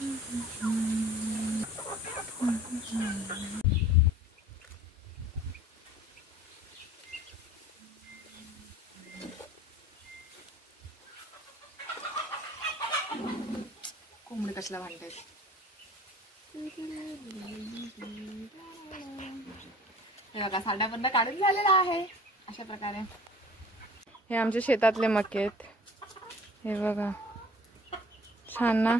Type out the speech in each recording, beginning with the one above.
कोंबडी कसला भांडत. हे बघा साड्याबंद काढून झालेला आहे अशा प्रकारे. हे आमच्या शेतातले मके आहेत. हे बघा छान ना.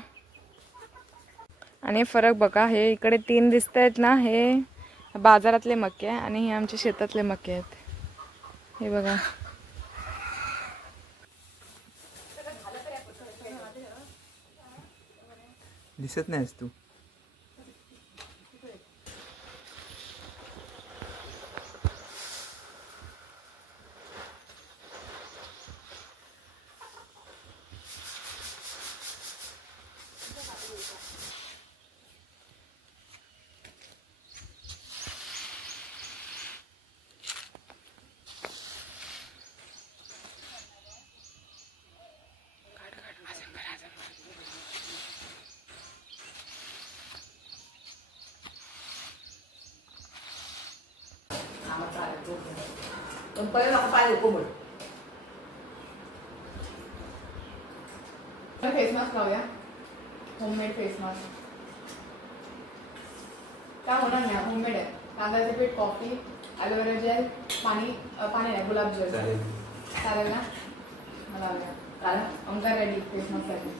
आणि फरक बघा, हे इकडे 3 दिसत आहेत ना, हे बाजारातले मके आणि हे आमच्या शेतातले मके आहेत. हे बघा दिसत नाहीस तू. फेस मास्क लावूया. Homemade face mask. काय होणार नाही, होममेड आहे. तांदळाचे पीठ, कॉफी, ॲलोवेरा जेल, पाणी नाही गुलाबजल. चालेल ना. मला लावूया. ओंकार रेडी फेस मास्क साठी.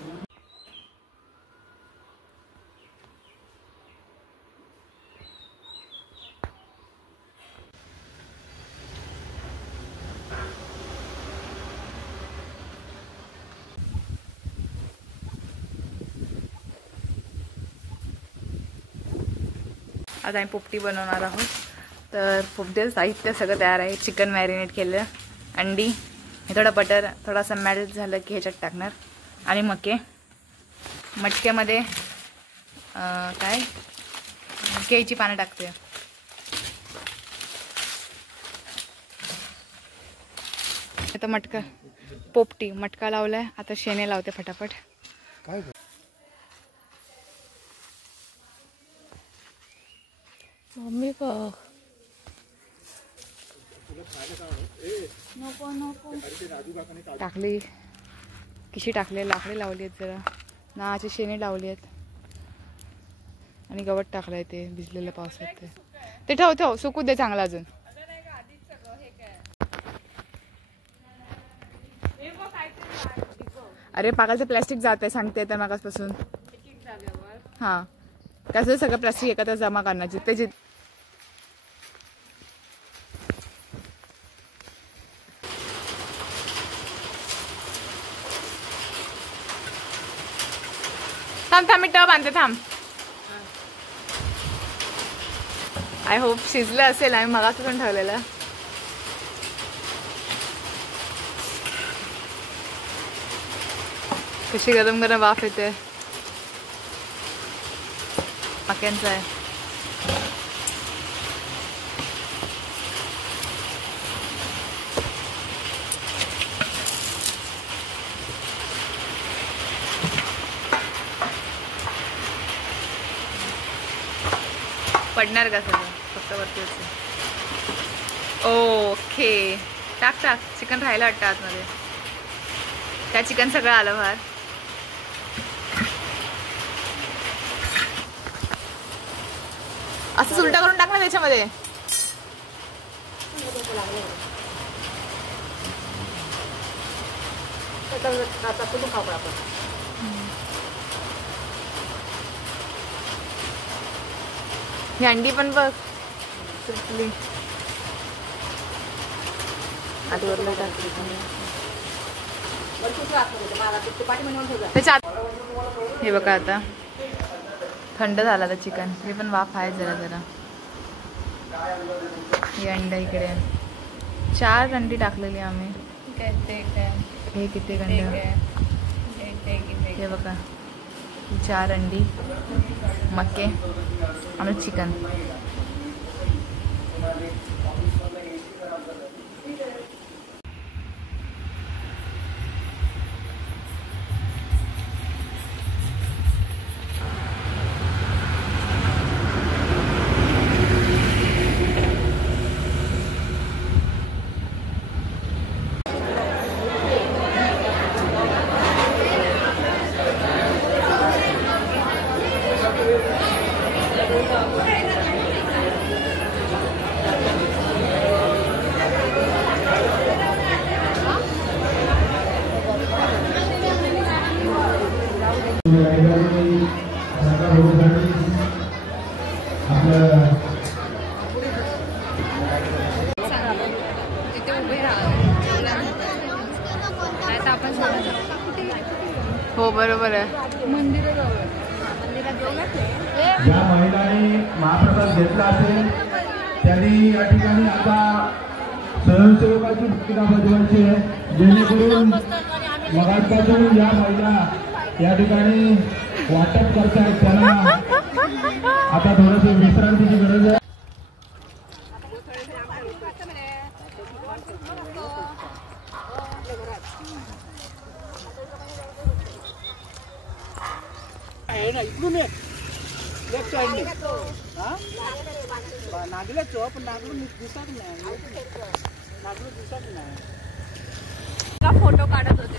आज आम्ही पोपटी बनवणार आहोत. तर पोपटीचं साहित्य सगळं तयार आहे. चिकन मॅरिनेट केलं, अंडी, थोडं बटर, थोडासा मेल्ट झालं की ह्याच्यात टाकणार. आणि मके. मटक्यामध्ये काय केळीची पानं टाकते. आता मटका पोपटी मटका लावलाय. आता शेणे लावते फटाफट. काय मम्मी का टाकली किशी टाकले. लाकडे लावली आहेत, जरा नाचे शेणे लावली आहेत आणि गवत टाकलंय ते भिजलेल्या पावसात. ते ठेव ठेव सुकू दे चांगला अजून. अरे पागाचं प्लॅस्टिक जात आहे सांगते त्या मागासपासून. हां त्याचं सगळं प्लॅस्टिक एकत्र जमा करण्याची त्याची. थांब थांब मी टब आणते थांब. आय होप शिजलं असेल. आम्ही मगापासून ठेवलेलं. कशी गरम गरम वाफ येते. मक्यांचं आहे. पडणार का सगळं फक्त वरती. ओके टाक टाक. चिकन राहायला वाटतं आतमध्ये. त्या चिकन सगळं आलं बाहेर. असं उलटा करून टाक ना त्याच्यामध्ये. ही अंडी पण बघ सुटली. हे बघा आता थंड झाला तर चिकन. हे पण वाफ आहे जरा जरा. ही अंडा इकडे 4 अंडी टाकलेली आम्ही. हे किती अंड. हे बघा 4 अंडी, मके आणि चिकन. तिथे उभे राहा नाही तर आपण हो बरोबर आहे मंदिराजवळ ज्या महिलांनी महाप्रसाद घेतला असेल त्यांनी या ठिकाणी आता स्वयंसेवकाची भूमिका बजवायची आहे, जेणेकरून मगापासून या महिला या ठिकाणी वाटप करतायत त्यांना आता थोडंसं विश्रांतीची गरज आहे. इकडून लेफ्ट साईडने नागल्याच पण नागलून दिसत नाही, नागलून दिसत नाही. फोटो काढत होते